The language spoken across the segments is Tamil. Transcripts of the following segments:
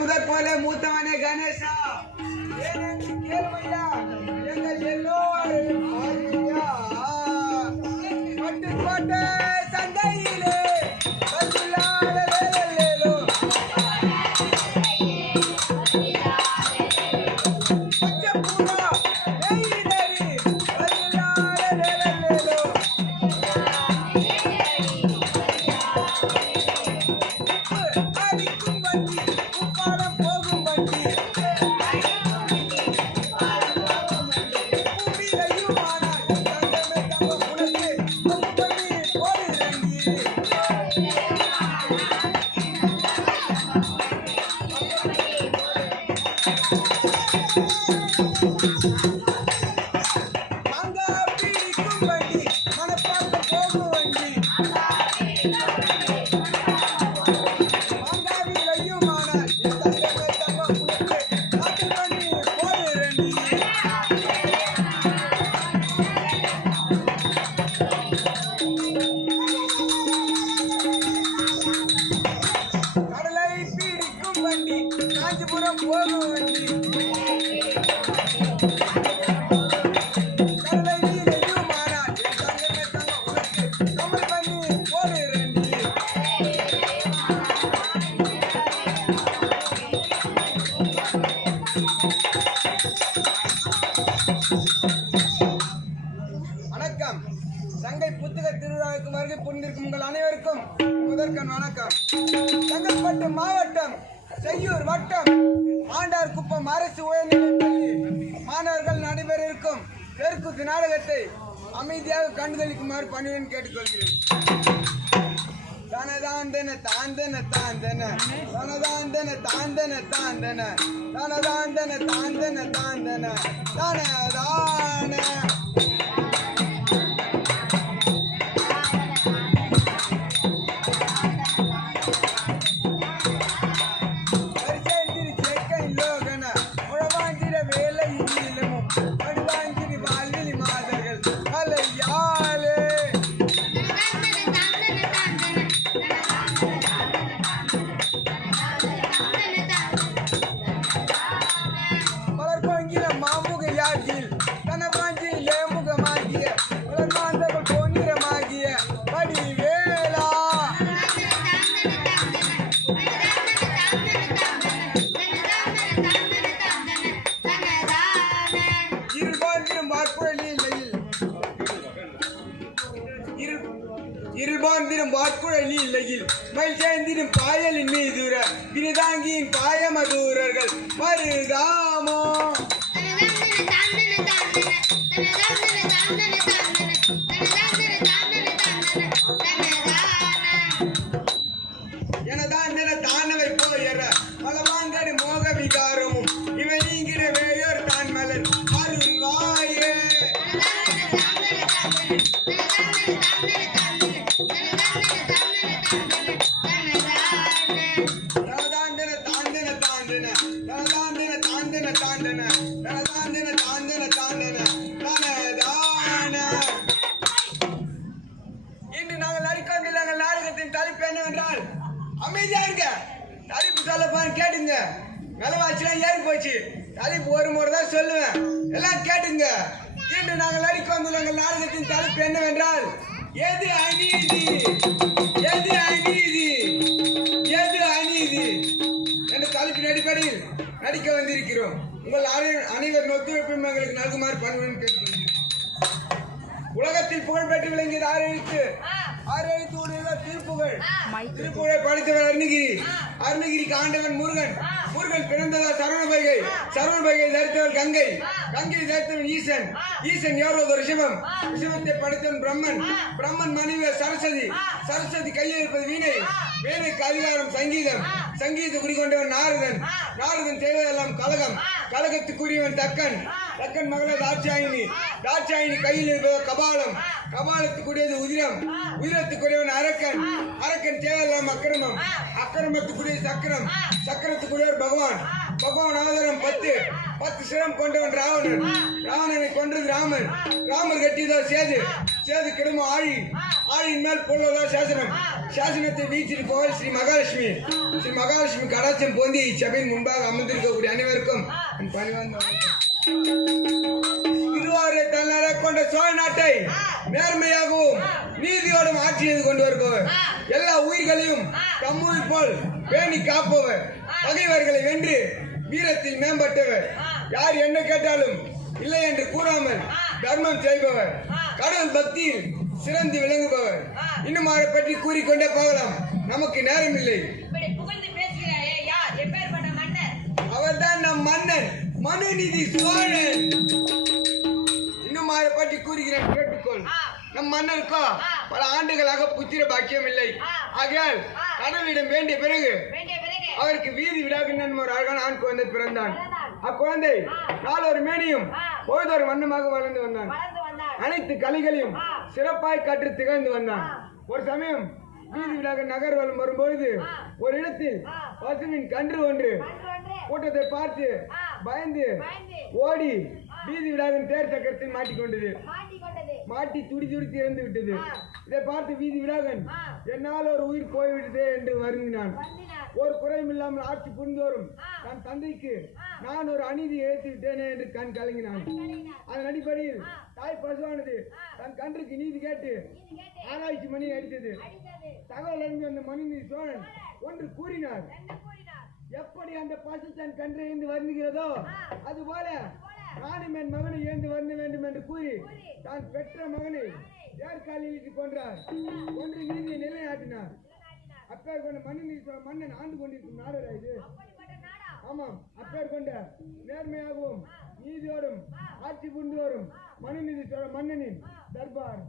முதற் போல மூத்தவனே கணேசா கேள்மையா எங்கள் எல்லோரும் பட்டுக்கோட்டை சந்தையிலே காஞ்சிபுரம் போகும் வண்டி வணக்கம். தங்கை புத்தக திருவிழாவுக்கு வருகை புரிந்திருக்கும் உங்கள் அனைவருக்கும் முதற்கண் வணக்கம். செங்கல்பட்டு மாவட்டம் செய்யூர் வட்டம் ஆண்டார் குப்பம் அரசு உயர்நிலைப்பள்ளி மாணவர்கள் நடைபெற இருக்கும் தெருக்கூத்து நாடகத்தை அமைதியாக கண்டுகளிக்குமாறு பணியுடன் கேட்டுக்கொள்கிறேன். தனதாந்தன தாந்தன தாந்தன தனதாந்தன தாந்தன தாந்தன தனதாந்தன தாந்தன தாந்தன தனதான இருபாந்திரும் வாக்குழலி இல்லையில் மயில் சேர்ந்திரும் பாயலின் மீதுர பிரிதாங்கியின் பாயமதூரர்கள் மருதாமோ எனதான் தானவை போயற மலவாங்கடி மோக விகாரமும் இவை நீங்கிற வேயோர் தான் மலர் அருள்வாயே இன்று நாங்கள் நடிக்கின்ற நாடகத்தின் தலைப்பு என்னவென்றால் அமைதியா இருங்க. தலைப்பு சொல்லப்பான்னு கேட்டுங்க. விலைவாசிலாம் ஏறி போச்சு. தலைப்பு ஒரு முறை தான் சொல்லுவேன், எல்லாம் கேட்டுங்க. இன்று நாங்கள் நடிக்க வந்துள்ள நாடகத்தின் தலைப்பு என்னவென்றால் எது அநீதி எது அநீதி எது அநீதி என்ற தலைப்பின் அடிப்படையில் நடிக்க வந்திருக்கிறோம். உங்கள் அனைவரின் ஒத்துழைப்பும் எங்களுக்கு நல்குமாறு பணிவுடன் கேட்டுக்கொள்கிறேன். உலகத்தில் புகழ்பெற்று விளங்கியது ஆறு எழுத்து உடைய திருப்புகழை படித்தவர் அருணகிரிக்கு ஆண்டவன் முருகன் பிறந்ததா சரவண வைகை தரித்தவர் கங்கை தரித்தவன் ஈசன் எவ்வளவு ரிஷபத்தை படைத்தவன் பிரம்மன் மனைவி சரஸ்வதி கையில் இருப்பது வீணைக்கு அதிகாரம் சங்கீத குடிக்கொண்டவன் நாரதன் செய்வதெல்லாம் கலகத்துக்குரியவன் தக்கன் மகள தாட்சாயினி கையில் இருப்பது கபாலத்துக்குரியது உதிரத்துக்குரியவன் அரக்கன் தேவையெல்லாம் அக்கிரமத்துக்குரிய சக்கரத்துக்குரியவர் பகவான் ஆதாரம் 10 சிரம் கொண்டவன் ராவணனை கொன்றது ராமர் கட்டியதோ சேது கிடமோ ஆழியின் மேல் போடுவதோ சேசனம் சாசனத்தை வீச்சிட்டு போக ஸ்ரீ மகாலட்சுமி கடாட்சம் போந்தி சபையின் முன்பாக அமர்ந்திருக்கக்கூடிய அனைவருக்கும் பணிவார்ந்த திருவாரூரை தலைநகர கொண்ட சோழ நாட்டை நேர்மையாகவும் நீதியோடும் ஆட்சி செய்து கொண்டு வருபவர், எல்லா உயிர்களையும் தம்முயிர் போல் பேணி காப்பவர், பகைவர்களை வென்று வீரத்தில் மேம்பட்டவர், யார் என்ன கேட்டாலும் இல்லை என்று கூறாமல் தர்மம் செய்பவர், கடவுள் பக்தியில் சிறந்து விளங்குபவர். இன்னும் அவரை பற்றி கூறிக்கொண்டே போகலாம், நமக்கு நேரம் இல்லை. அவர்தான் நம் மன்னன் மனுநீதி சோழன். இன்னும் அவரை பற்றி கூறுகிறேன், கேட்டுக்கொள். நம் மன்னருக்கோ பல ஆண்டுகளாக புத்திர பாக்கியம் இல்லை. ஆகையால் கடவுளிடம் வேண்டிய பிறகு அவருக்கு வீதி விடாகின்ற ஒரு அழகான ஆண் குழந்தை பிறந்தான். அக்குழந்தை நாளொரு மேனியும் பொழுதொரு வண்ணமாக வளர்ந்து வந்தான். அனைத்து கலைகளையும் சிறப்பாய் கற்று திகழ்ந்து வந்தான். ஒரு சமயம் வீதி விடாக நகர்வலம் வரும்பொழுது ஒரு இடத்தில் பசுவின் கன்று ஒன்று கூட்டத்தை பார்த்து பயந்து ஓடி வீதி விடாவின் தேர் சக்கரத்தில் மாட்டிக்கொண்டது. மாட்டி துடி துடித்து இறந்து விட்டது. இதை பார்த்து வீதி விடாகன் என்னால் ஒரு உயிர் போய்விட்டதே என்று வருந்தினான். ஒரு குறையும் இல்லாமல் ஆட்சி புரிந்தோறும் தன் தந்தைக்கு நான் ஒரு அநீதி இழைத்து விட்டேனே என்று கண் கலங்கினான். அதன் அடிப்படையில் தாய் பசுவானது தன் கன்றுக்கு நீதி கேட்டு ஆராய்ச்சி மணி அடித்தது. தகவல் அறிந்து வந்த மனுநீதி சோழன் ஒன்று கூறினார். எப்படி அந்த பசு தன் கன்றை இருந்து வருந்துகிறதோ அதுபோல நானும் என் மகனை ஏந்து வர வேண்டும் என்று கூறி தான் பெற்ற மகனை ஏற்காலில் கொன்றார். ஒன்று நீதியை நிலைநாட்டினார். அப்பேர் கொண்ட மன்னன் ஆண்டு கொண்டிருக்கும் நாடரா இது? ஆமாம், அப்பேர் கொண்ட நேர்மையாகவும் நீதியோடும் ஆட்சி புரிந்து வரும் மனுநீதி சோழ மன்னனின் தர்பார்.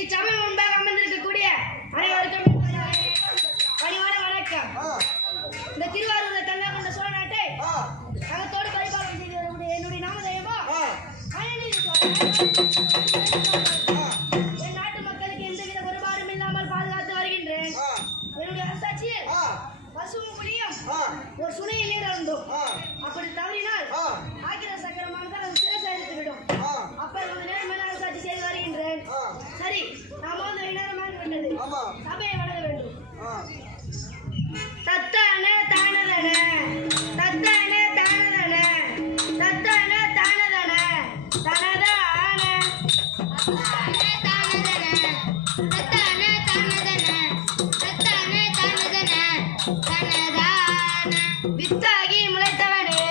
இச்சமயம் முன்பாக அமர்ந்திருக்கக்கூடிய அனைவருக்கும் பணிவான வணக்கம். இந்த திருவாரூரை தலைநகர் கொண்ட சோழ நாட்டை அகத்தோடு பரிபாலனை செய்து வரக்கூடிய என்னுடைய நாமதேயமோ என் நாட்டு மக்களுக்கு எந்தவித குறைபாடும் இல்லாமல் பாதுகாத்து வருகின்றேன். என்னுடைய அரசாட்சியில் பசுவும் புலியும் ஒரு சுனையில் நீர் அருந்தும். அப்படி தவறினால் ஆக்கிர சக்கரமாக அது சிறைசாய்த்து விடும். அப்ப நேர்மையான அரசாட்சி செய்து வருகின்றேன். சரி, நாம வந்து நேரமாக விட்டது, சபையை வளர வேண்டும். தத்தானே தானதன தத்தானே தானதன தத்தானே தானதன தனதான தத்தானே தானதன தத்தானே தானதன தத்தானே தானதன தனதான வித்தாகி முளைத்தவனே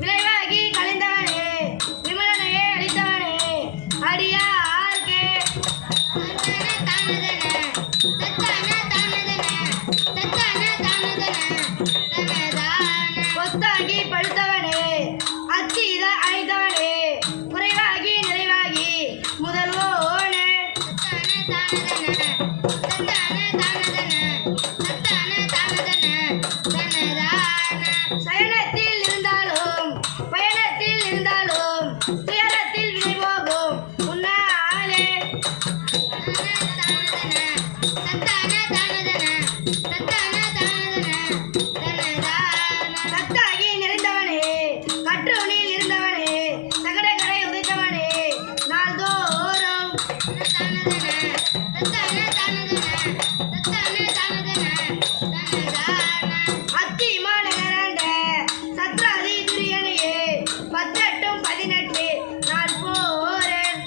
விளைவாகி கலைந்தவனே விமலனையே அளித்தவனே அடியார்க்கே கொத்தாகி பழுத்தவனே அத்தீத அழைத்தவனே குறைவாகி நிறைவாகி முதல்வோனே சயனத்தில் இருந்தாலும் பயணத்தில் இருந்தாலும் துயரத்தில் வினை போகும் உன்னாலே சத்தாகி நிறைந்தவனே கற்றவனில் இருந்தவனே சகடகரை உதைத்தவனே நாள்தோறும் அத்திமான நிரண்ட சத்ராதி துரியனையே 18 18 நாள் போரேன்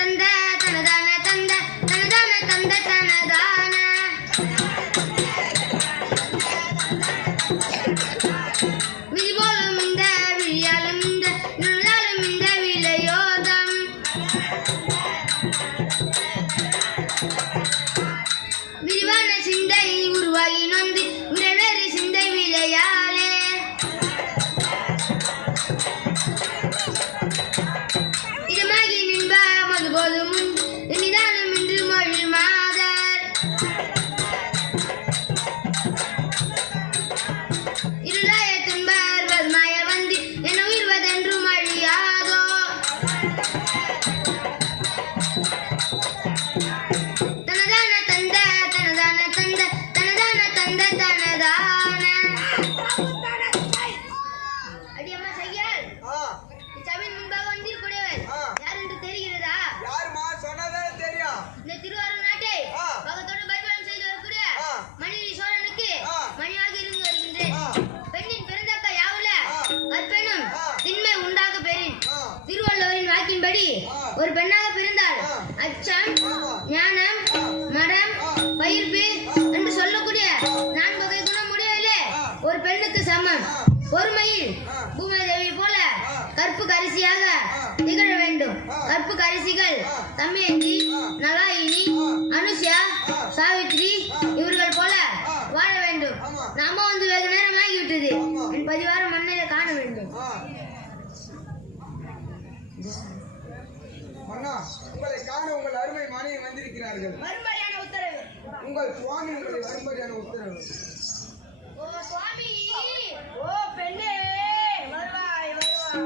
தந்த தனதான தந்த தனதான தந்த தனதான விதி போலும் இந்த விழியாலும் இந்த நுழையாலும் இந்த விளையோதம் விரிவான சிந்தை உருவாகி நொந்து விரைவேறு சிந்தை விளையாலே இதமாகி நின்ப மதுபோதும் நிதானம் என்று மொழி மாதர் இருளாய துன்பர் வறுமாய வந்து என உயிர்வதென்று மழியாதோ தனதான தந்த தனதான தந்த தனதான தந்த தனதான அடியம்மா செய்யாள் ஆ, சபையின் முன்பாக வந்திருக்கூடியவர் ஆ. யார் என்று தெரிகிறதா? யாரும்மா சொன்னதானே தெரியும். இந்த திருவாரூர் நாட்டை ஆ. பகத்தோடு பரிபாலனம் செய்து வரக்கூடிய ஆ. மணிநீதி சோழனுக்கு ஆ. மணியாக இருந்து வருகின்றேன். ஆ. பெண்ணின் பிறந்தக்க யாவுல ஆ. கற்பெனும் ஆ. திண்மை உண்டாக பெறின். ஆ, திருவள்ளுவரின் வாக்கின்படி ஆ. ஒரு பெண்ணாக பிறந்தால் ஆ. அச்சம், ஆமா. ஞானம், ஆ. மரம், ஆ. பயிர்ப்பு ஆ. என்று சொல்லக்கூடிய ஆ. 4 வகை குணமுடையவளே ஆ. ஒரு பெண்ணுக்கு சமம். ஆ. பொறுமையில் ஆ. பூமாதேவி போல ஆ. கற்பு கரிசியாக ஆ. திகழ வேண்டும். ஆ. கற்பு கரிசிகள் ஆ. தமயந்தி, ஆ. நலாயினி, ஆ. அனுஷா, ஆ. சாவித்ரி ஆ. இவர்கள் போல ஆ. வாழ வேண்டும். ஆமா. நாம வந்து வெகு நேரம் ஆகிவிட்டது. ஆமா. என் பதிவாரம் மண்ணில காண வேண்டும். ஆ. மன்னா, உங்களை காண உங்கள் அருமை மனைவி வந்திருக்கிறார்கள். மறுபடியான உத்தரவு. உங்கள் சுவாமி உங்களை வரும்படியான உத்தரவு. ஓ சுவாமி, ஓ பெண்ணே, வருவாய் வருவாய்.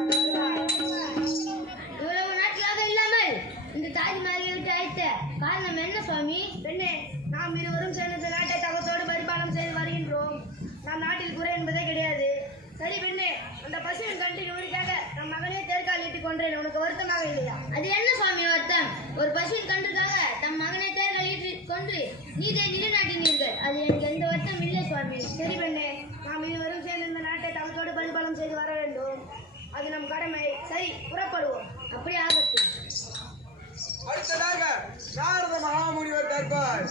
இவ்வளவு நாட்களாக இல்லாமல் இந்த தாஜ்மஹாலை விட்டு அழைத்த காரணம் என்ன சுவாமி? பெண்ணே, நாம் இருவரும் சேர்ந்த நாட்டை தகத்தோடு பரிபாலனம் செய்து வருகின்றோம். நம் நாட்டில் குறை என்பதே கிடையாது. சரி பெண்ணே, அந்த பசுவின் கண்டின் ஊருக்காக நம் மகனே தேர்காலிட்டுக் கொன்றேன். உனக்கு வருத்தமாக இல்லையா? அது என்ன சுவாமி வருத்தம்? ஒரு பசுவின் கன்றுக்காக தம் மகனை தேர்காலிட்டு கொன்று நீதை நிலைநாட்டினீர்கள். அது எனக்கு எந்த வருத்தம் இல்லை சுவாமி. சரி பெண்ணே, நாம் இருவரும் சேர்ந்து இந்த நாட்டை தகத்தோடு பரிபாலனம் செய்து வர வேண்டும். அது நம் கடமை. சரி, புறப்படுவோம். அப்படி ஆகட்டும். அடுத்ததாக நாரத மகாமுனிவர் தர்பார்.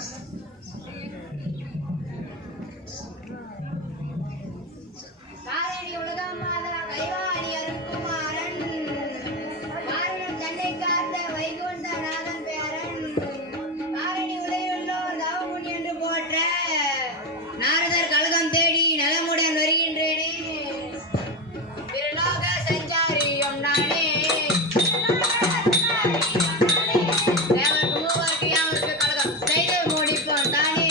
தாரணி உலகமாதா கைவாணி அருண்குமாரன் வாரணம் தன்னை காத்த வைகுண்டநாதன் பேரன் தாரணி உலகிலுள்ளோர் தவமுனி என்று போற்ற நாரதர் கழகம் தேடி நலமுடன் வருகின்றேனே. திருலோக சஞ்சாரியும் நானே தேவர்க்கு மூவர்க்கு யாவர்க்கு கழகம் செய்து முடிப்போம் தானே.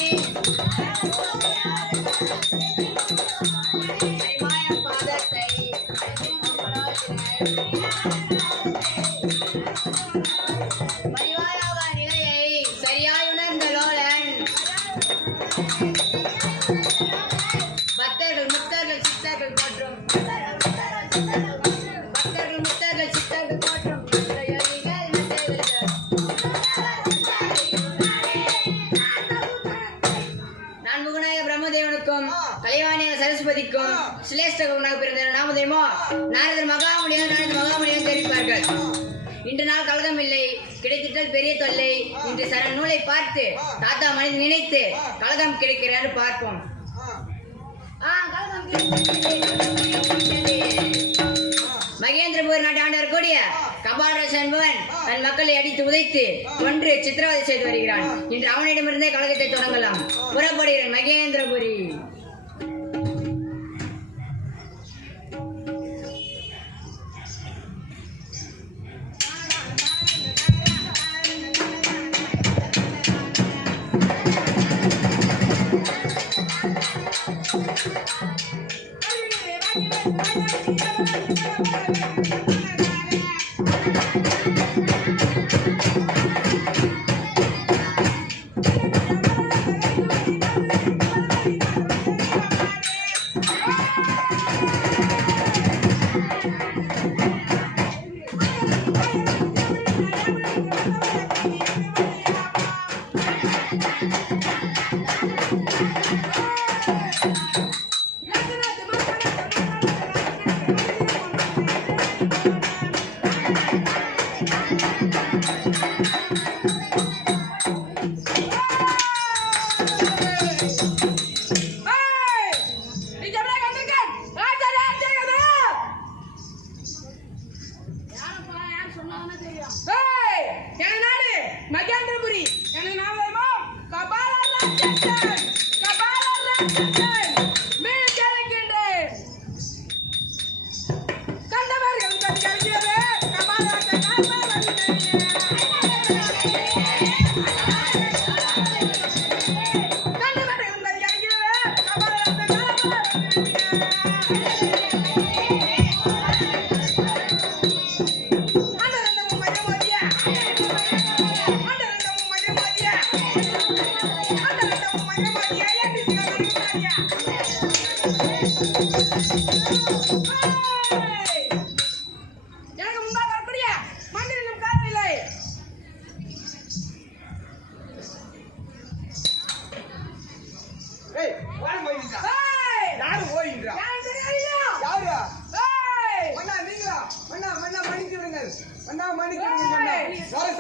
மணிவாயாக நிலையை சரியாய் உணர்ந்த லோலன் பக்தர்கள் முக்தர்கள் சித்தர்கள் போற்றும் பக்தர்கள் முக்தர்கள் சித்தர்கள் போற்றும் யோகிகள் மந்திரங்கள். நான் முகநாயக பிரம்மதேவனுக்கும் கலைவாணியாக சரஸ்வதிக்கும் சிலேஷ்ட குருனாக பிறந்த நாமதேமோ நாரதர் மகாமுனியார் தெரிவிப்பார்கள். இன்று நாள் கழகம் இல்லை, கிடைத்திட்டால் பெரிய தொல்லை. இன்று சரண நூலை பார்த்து தாத்தா மனித நினைத்து கழகம் கிடைக்கிறாரு பார்ப்போம். மகேந்திரபுரி நாட்டை ஆண்டவர் கூடிய கபாலராஜ் என்பவன் தன் மக்களை அடித்து உதைத்து கொன்று சித்திரவதை செய்து வருகிறான். இன்று அவனிடமிருந்தே கழகத்தை தொடங்கலாம். புறப்படுகிறேன் மகேந்திரபுரி.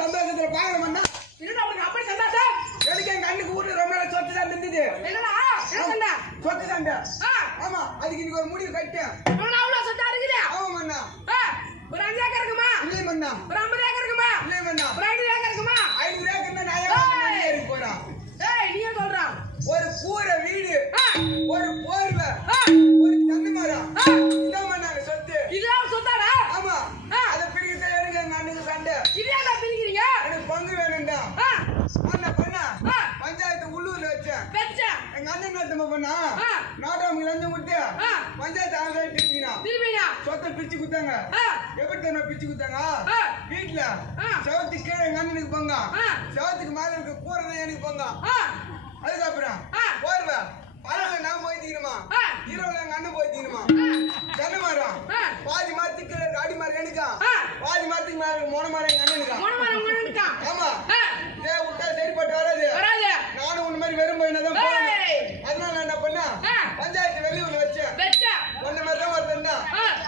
சந்தோஷத்துல பாக்கணும் அப்படி சந்தோஷம் எனக்கு எங்க அண்ணுக்கு ஊரு ரொம்ப நாள் சொத்து தான் இருந்தது சொத்து சண்டை ஆமா அதுக்கு இன்னைக்கு ஒரு முடிவு கட்டேன் ஆமா மண்ணா ஒரு 5 ஏக்கர் இருக்குமா இல்லை மண்ணா ஒரு 50 ஏக்கர் இருக்குமா இல்லை மண்ணா ஒரு 5 ஏக்கர் இருக்குமா 500 ஏக்கர் தான் நான் ஏறி போறான் நீ சொல்றான் ஒரு கூரை வீடு ஒரு போர்வை ஒரு தென்னை மரம் இதான் மண்ணாங்க சொத்து இதெல்லாம் சொத்தாடா ஆமா அதை பிரிக்க எனக்கு எங்க அண்ணுக்கு சண்டை இதையாடா பிரிக்கிறீங்க எனக்கு பங்கு வேணும்டா பண்ண பண்ணா பஞ்சாயத்து உள்ளூர்ல வச்சேன் எங்க அண்ணன் என்ன பண்ணா நாடகம் இருந்து விட்டு பஞ்சாயத்து ஆளுநர் திரும்பினா சொத்தை பிரிச்சு குத்தாங்க எப்படி தெரியுமா பிரிச்சு குத்தாங்க வீட்டுல செவத்துக்கு கீழே எங்க அண்ணனுக்கு பங்கா செவத்துக்கு மேல இருக்க கூரை தான் எனக்கு பங்கா அதுக்கப்புறம் போர்வ பழங்க நான் போய் தீருமா ஹீரோல எங்க அண்ணன் போய் தீருமா தென்னை மரம் பாதி மரத்துக்கு கீழே அடி மரம் எனக்கா பாதி மரத்துக்கு மேல மொன மரம் எங்க அண்ணனுக்கா ஆமா இதே விட்டா சரிப்பட்டு வராது நானும் உன்ன மாதிரி வெறும் போயினதான் போறேன் அதனால நான் என்ன பண்ணா பஞ்சாயத்து வெளியூர்ல வச்சேன் ஒன்ன மாதிரி தான் ஒருத்தன்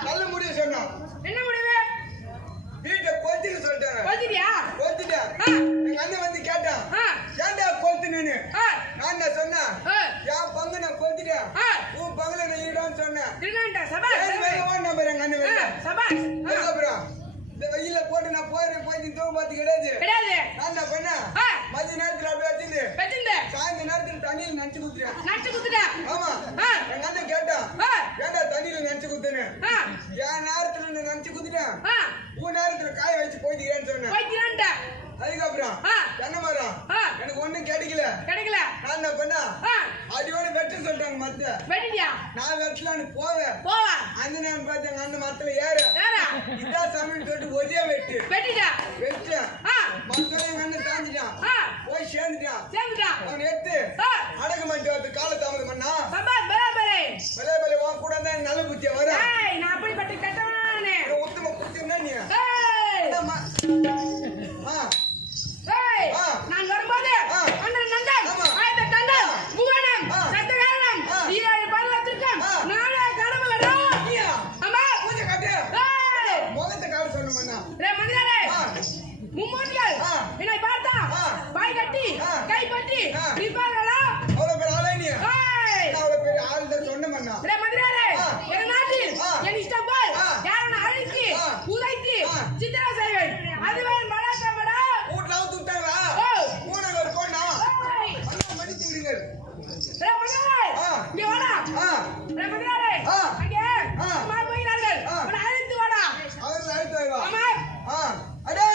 நல்ல முடிவு சொன்னான் என்ன முடிவு வீட்டை கொத்திட்டு சொல்லிட்டாங்க கொத்திட்டேன் எங்க அண்ணன் வந்து கேட்டான் ஏன்டா கொத்துனேன்னு நான் என்ன சொன்னேன் என் பங்கு நான் கொத்திட்டேன் உன் பங்குல நான் ஈடான்னு சொன்னேன் நம்பர் எங்க அண்ணன் வெளில அதுக்கப்புறம் இந்த வெயில போட்டு நான் போய் தூங்க பார்த்து கிடையாது நான் என்ன பண்ணேன் மதிய நேரத்துல அப்படியே வச்சிருந்து சாயந்தர நேரத்துல தண்ணியில நினைச்சு குத்துறேன் ஆமா எங்க அண்ணன் கேட்டான் ஏன்டா தண்ணியில நினைச்சு குத்துன்னு என் நேரத்துல நினைச்சு குத்துட்டேன் உன் நேரத்துல காய வச்சு போய்க்கிறேன்னு சொன்னேன் அதுக்கப்புறம் தென்னை மரம் எனக்கு ஒண்ணும் கிடைக்கல நான் என்ன பண்ணா அடியோட வெட்ட சொல்லிட்டாங்க மத்த நான் வெட்டலான்னு போவேன் அந்த நேரம் பார்த்து எங்க அந்த மரத்துல ஏற இதான் சமையல் சொல்லிட்டு ஒரே வெட்டேன் மத்தம் எங்க அண்ணன் தாண்டிட்டான் போய் சேர்ந்துட்டான் அவன் எடுத்து அடக்க மாட்டேன் கால தாமதம் பண்ணா பலே வா கூட தான் நல்ல புத்தியா வர உத்தம குத்தினா நீ நான் வரும்போது அண்ணன் நந்தன் ஆயத்த தந்தன் புவனம் சத்தகாரணம் ஈராடி பாதத்திற்கும் நாளே கடமை வேணும் அம்மா பூஜை காட்டு முகத்தை காட்டு சொன்ன மண்ணா மந்திரரே மும்மூர்த்திகள் என்னை பார்த்தா பாய் கட்டி கை பற்றி நிற்பார்களா அவ்வளவு பேர் ஆளே நீ அவ்வளவு பேர் ஆள் தான் சொன்ன மண்ணா மந்திரரே என் நாட்டில் என் இஷ்டம் போல் யாரனை அழித்து உதைத்து சித்திரா செய்வேன் அதுவே மடாசமடா வீட்டுல அவுத்து விட்டாங்களா மூணாங்க ஒரு பொண்ணா மன்னிச்சு விடுங்க இங்க வாடா மந்திரரே அங்கே மாய் போகிறார்கள் உன்னை அழைத்து வாடா அவர்கள் அழைத்து வா ஆமா அடே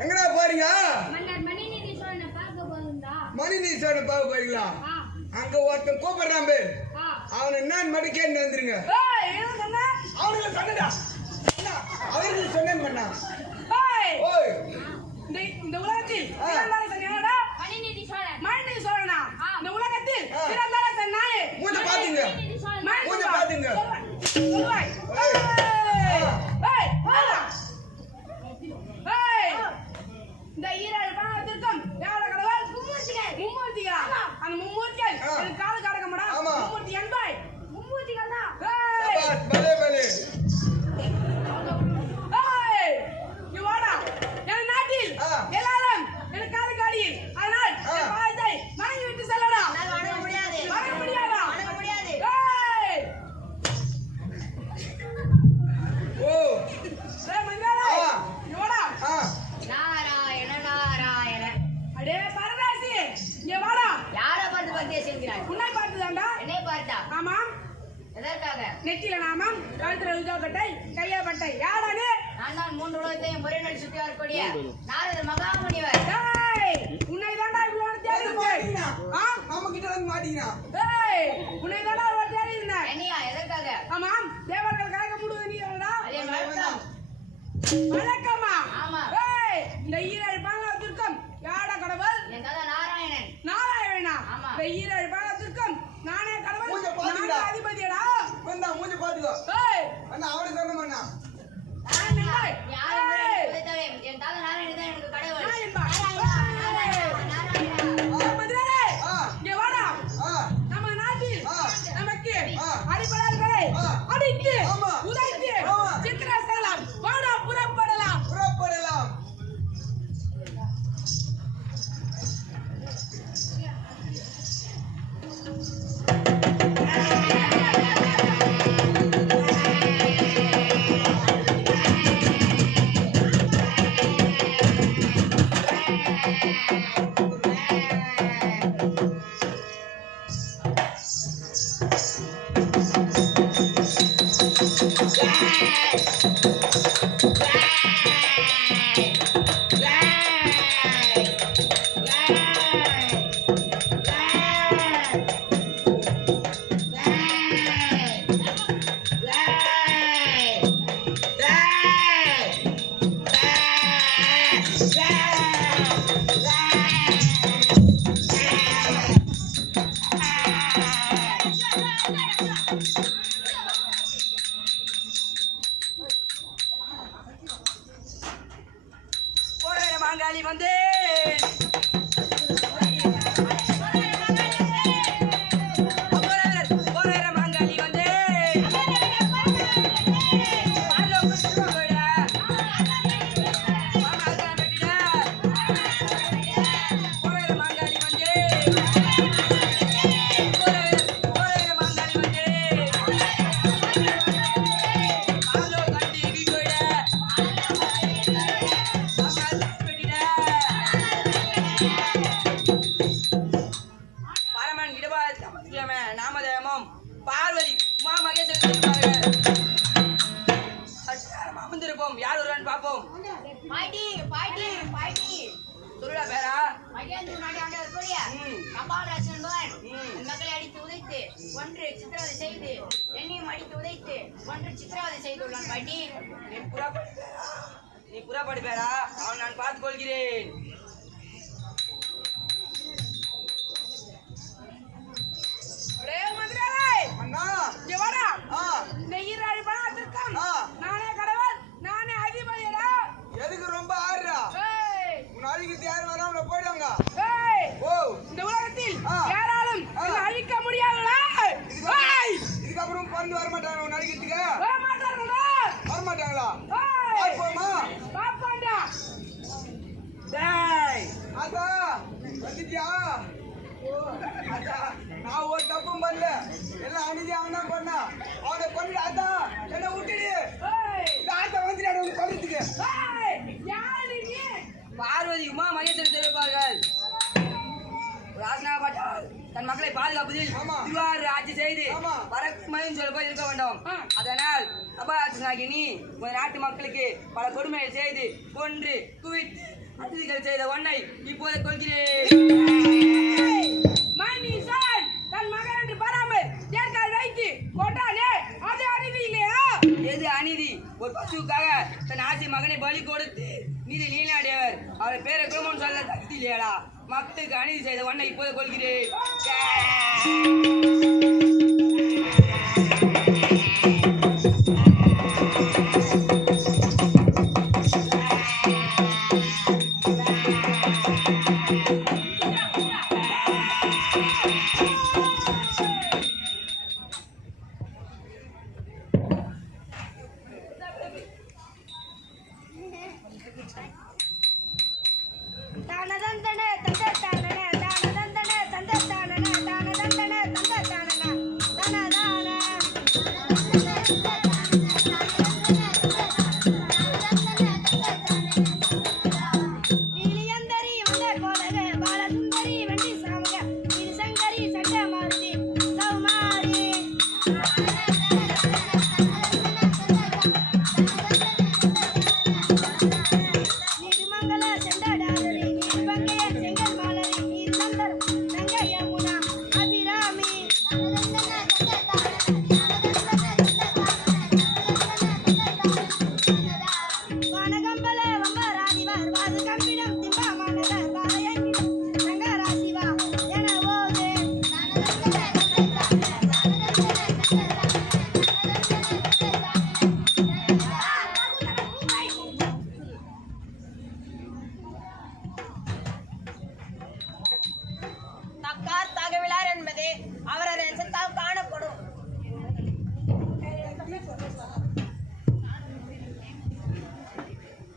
எங்கடா போறீங்க மணிநீதி சோழனை பார்க்க போகுதா மணிநீதி சோழனை பார்க்க போறீங்களா அங்க ஒருத்தன் கூப்பிடுறான் பேர் அவனை என்னன்னு மட்டும் கேட்டு வந்துருங்க அவனுக்கு சொன்னடா அவருக்கு சொன்னேன் பண்ணா இந்த உலகத்தில் மணிநீதி சோழனா இந்த உலகத்தில் மூஞ்ச பாத்துங்க இந்த ஈராடு பாகத்திற்கும் மும்மூர்த்திகளா அந்த மும்மூர்த்திகள் கால காடகமடா மும்மூர்த்தி என்பாய் மும்மூர்த்திகள் தான் கட்டை கையா பட்டை யாரானே நான் தான் மூன்று உலகத்தையும் ஒரே நாள் சுற்றி வரக்கூடிய நாரத மகாமுனிவர். உன்னை தாண்டா இவ்வளவு தேடி இருந்தேன். நம்ம கிட்ட வந்து மாட்டீங்கன்னா உன்னை தாண்டா இவ்வளவு தேடி இருந்தேன். என்னையா எதற்காக? ஆமாம் தேவர்கள் கலக்க முடிவது நீ அதே வணக்கம். வணக்கமா? ஆமா. இந்த ஈரழி பாலத்திற்கும் யாட கடவுள் என் தாத்தா நாராயணன். நாராயணா? ஆமா. இந்த ஈரழி பாலத்திற்கும் நானே கடவுள் நானே அதிபதியடா. வந்தா மூஞ்சி பாத்துக்கோ. அண்ணா அவனை சொன்ன பண்ணா என் தாத்தா நாராயணன் தான் எனக்கு கடவுள். நம்ம நாட்டில் நமக்கு அடிப்படைகளை அடித்து உதைத்து சித்திர செல்லலாம். வாடா புறப்படலாம். புறப்படலாம். மாங்காளி வந்து மாங்காளி வந்து நாமதேவமும் பார்வதி உமா மகேஸ்வரன் வந்திருப்போம். யார் ஒருவன் பார்ப்போம். சொல்லுடா பேரா. மக்களை அடித்து உதைத்து ஒன்று சித்திரவதை செய்து என்னையும் அடித்து உதைத்து ஒன்று சித்திரவதை செய்துள்ளான் பாட்டி. நீ புறப்படி பேரா. அவன் நான் பார்த்துக் கொள்கிறேன். நானே கடவுள் நானே அதிபதியடா. எதுக்கு ரொம்ப ஆடுறா? நாளைக்கு யாரும் வராம போயிடுவாங்க. இந்த உலகத்தில் யாராலும் அழிக்க முடியாதுடா. இதுக்கப்புறம் பறந்து வர மாட்டாங்க. நடிக்கிறதுக்கு வர மாட்டாங்களா? பாப்பாண்டா. அதா வந்துட்டியா? நான் ஒரு தப்பும் பண்ணல. எல்லாம் அணிஞ்சு அவன் தான் பண்ணா. அவனை கொண்டு அதா என்ன விட்டுடு. ஆத்தா வந்துட்டு உங்க கொண்டுக்கு பார்வதி உமா மகேஸ்வரன் தெரிவிப்பார்கள். ராசனாபட்டால் தன் மக்களை பாதுகாப்பதில் திருவாரூர் ஆட்சி செய்து பரக்குமையும் சொல்ல போய் இருக்க வேண்டும். அதனால் அபராட்சனாகி நீ உன் நாட்டு மக்களுக்கு பல கொடுமைகள் செய்து கொன்று குவித்து அதிதிகள் செய்த ஒன்னை இப்போது கொள்கிறேன். தன் மகன் என்று பாராமல் தேர்கால் வைத்து கொண்டானே அது அநீதி இல்லையா? எது அநீதி? ஒரு பசுவுக்காக தன் ஆட்சி மகனை பலி கொடுத்து நீதி நீலாடியவர் அவர் பேரை குடும்பம் சொல்ல தகுதி இல்லையாடா? மக்களுக்கு அநீதி செய்த ஒன்னை இப்போது கொள்கிறேன். செண்டாடாதடி நீர் பங்கைய செங்கல் மாலரி நீர் தந்தரும் தங்க யமுனா அபிராமி வானகம்பல வம்பராதிவார் வாது கம்பிடம் திம்பா மாநகர் வாழையங்கிடம் சங்கராசிவா என ஓது தக்கார் தகவிலார் என்பது அவரது எச்சத்தால் காணப்படும்.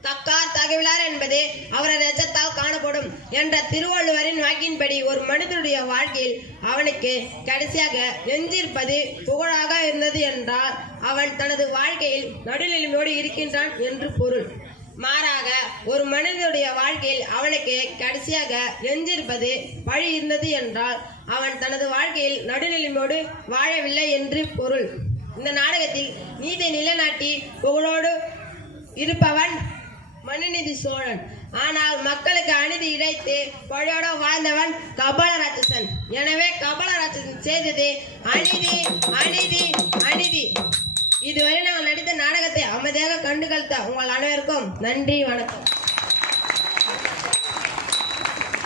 தக்கார் தகவிலார் என்பது அவரது எச்சத்தால் காணப்படும் என்ற திருவள்ளுவரின் வாக்கின்படி ஒரு மனிதனுடைய வாழ்க்கையில் அவனுக்கு கடைசியாக எஞ்சிருப்பது புகழாக இருந்தது என்றால் அவன் தனது வாழ்க்கையில் நடுநிலைமையோடு இருக்கின்றான் என்று பொருள். மாறாக ஒரு மனிதனுடைய வாழ்க்கையில் அவனுக்கு கடைசியாக எஞ்சிருப்பது பழி இருந்தது என்றால் அவன் தனது வாழ்க்கையில் நடுநிலைமையோடு வாழவில்லை என்று பொருள். இந்த நாடகத்தில் நீதி நிலைநாட்டி புகழோடு இருப்பவன் மனுநீதி சோழன். ஆனால் மக்களுக்கு அநீதி இழைத்து பழியோடு வாழ்ந்தவன் கபால ராட்சசன். எனவே கபால ராட்சசன் செய்தது அநீதி அநீதி அநீதி. இதுவரை நாங்கள் நடித்த நாடகத்தை அமைதியாக கண்டுகளித்த உங்கள் அனைவருக்கும் நன்றி, வணக்கம்.